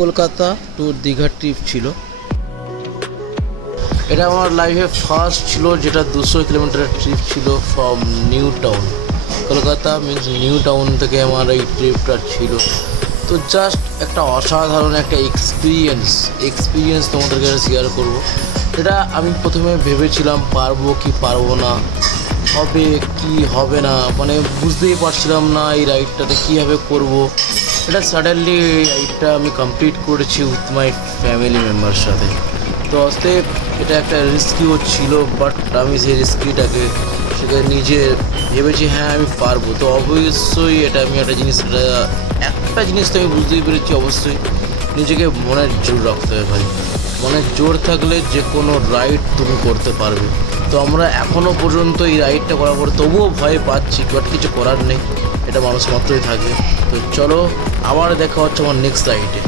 Kolkata two Digha trip ছিল। এটা আমার লাইফে ফার্স্ট ছিল, যেটা 200 কিলোমিটারের ট্রিপ ছিল from new town. Kolkata means new town থেকে আমার এই ট্রিপটা ছিল। তো জাস্ট একটা অসাধারণ একটা এক্সপিরিয়েন্স তোমাদের কাছে শেয়ার করব। এটা আমি প্রথমে ভেবেছিলাম পারবো কি পারবো না, হবে কি হবে না, মানে বুঝতেই পারছিলাম না এই রাইডটাতে কীভাবে করব। এটা সাডেনলি রাইডটা আমি কমপ্লিট করেছি উইথ মাই ফ্যামিলি মেম্বারের সাথে। তো আস্তে এটা একটা রিস্কিও ছিল, বাট আমি সেই রিস্কিটাকে সেটা নিজে ভেবেছি হ্যাঁ আমি পারবো। তো অবশ্যই এটা আমি একটা জিনিস তো আমি বুঝতেই পেরেছি, অবশ্যই নিজেকে মনের জোর রাখতে হবে ভাই। মনের জোর থাকলে যে কোনো রাইড তুমি করতে পারবে। তো আমরা এখনও পর্যন্ত এই রাইডটা করার পর তবুও ভয় পাচ্ছি, বাট কিছু করার নেই, এটা মানুষ মাত্রই থাকবে। তো চলো আবার দেখা হচ্ছে আমার নেক্সট রাইডে।